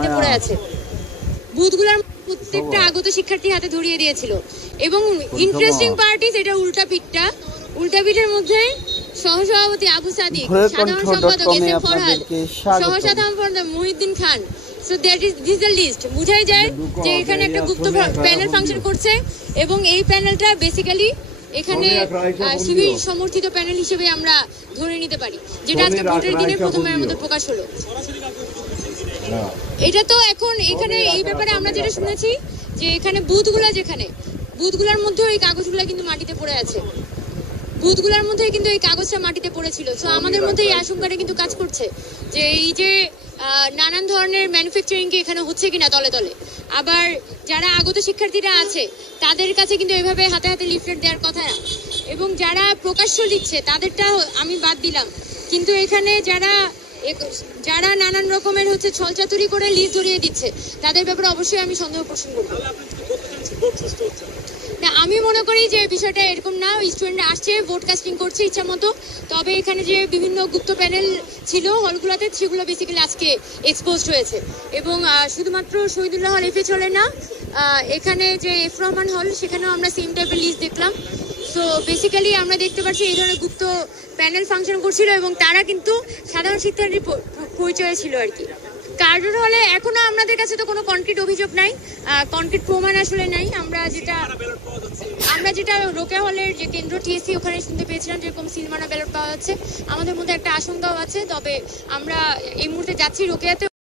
মাটিতে পড়ে আছে। বুথগুলোর প্রত্যেকটা আগত শিক্ষার্থী হাতে ধরিয়ে দিয়েছিল এবং ইন্টারেস্টিং পার্ট ইজ এটা উল্টা পিঠের মধ্যে সহসভাপতি আবু সাদিক, সাধারণ সম্পাদক এস এম ফরহাদ, সহসাধারণ সম্পাদক Mohiuddin Khan. So that is this the list. বুঝাই যায় যে এখানে একটা গুপ্ত প্যানেল ফাংশন করছে এবং এই প্যানেলটা বেসিক্যালি এখানে শিবির সমর্থিত প্যানেল হিসেবে আমরা ধরে নিতে পারি, যেটা আজকে ভোটের দিনে প্রথমের মধ্যে প্রকাশ হলো। এটা তো এখন এখানে এই ব্যাপারে আমরা যেটা শুনেছি যে এখানে বুথগুলোর মধ্যে এই কাগজগুলো কিন্তু মাটিতে পড়ে আছে, বুথগুলোর মধ্যে কিন্তু এই কাগজটা মাটিতে পড়েছিল। সো আমাদের মধ্যে এই আশঙ্কাটা কিন্তু কাজ করছে যে এই যে নানান ধরনের ম্যানুফ্যাকচারিং কি এখানে হচ্ছে কিনা তলে তলে। আবার যারা আগত শিক্ষার্থীরা আছে তাদের কাছে কিন্তু এভাবে হাতে হাতে লিফলেট দেওয়ার কথা না, এবং যারা প্রকাশ্য লিখছে তাদেরটা আমি বাদ দিলাম, কিন্তু এখানে যারা নানান রকমের ছলচাতুরি করে লিস্ট ধরিয়ে দিচ্ছে তাদের ব্যাপারে অবশ্যই আমি সন্দেহ পোষণ করব। না, আমি মনে করি যে বিষয়টা এরকম না। স্টুডেন্টরা আসছে, ভোট কাস্টিং করছে ইচ্ছা মতো, তবে এখানে যে বিভিন্ন গুপ্ত প্যানেল ছিল হলগুলোতে সেগুলো বেসিক্যালি আজকে এক্সপোজড হয়েছে। এবং শুধুমাত্র শহীদুল্লাহ হল এফএচ হলে না, এখানে যে এফ রহমান হল সেখানেও আমরা সেম টাইপের লিস্ট দেখলাম। সো বেসিক্যালি আমরা দেখতে পাচ্ছি এই ধরনের গুপ্ত প্যানেল ফাংশন করছিল এবং তারা কিন্তু সাধারণ শিক্ষার্থীর পরিচয় ছিল আর কি। কার্জন হলে এখনো আমাদের কাছে তো কোনো কনক্রিট অভিযোগ নাই, কনক্রিট প্রমাণ আসলে নাই। আমরা যেটা রোকেয়া হলের যে কেন্দ্র টিএসসি ওখানে শুনতে পেয়েছিলাম যেরকম সিলমানা ব্যালট পাওয়া যাচ্ছে, আমাদের মধ্যে একটা আশঙ্কাও আছে। তবে আমরা এই মুহূর্তে যাচ্ছি রোকেয়াতে,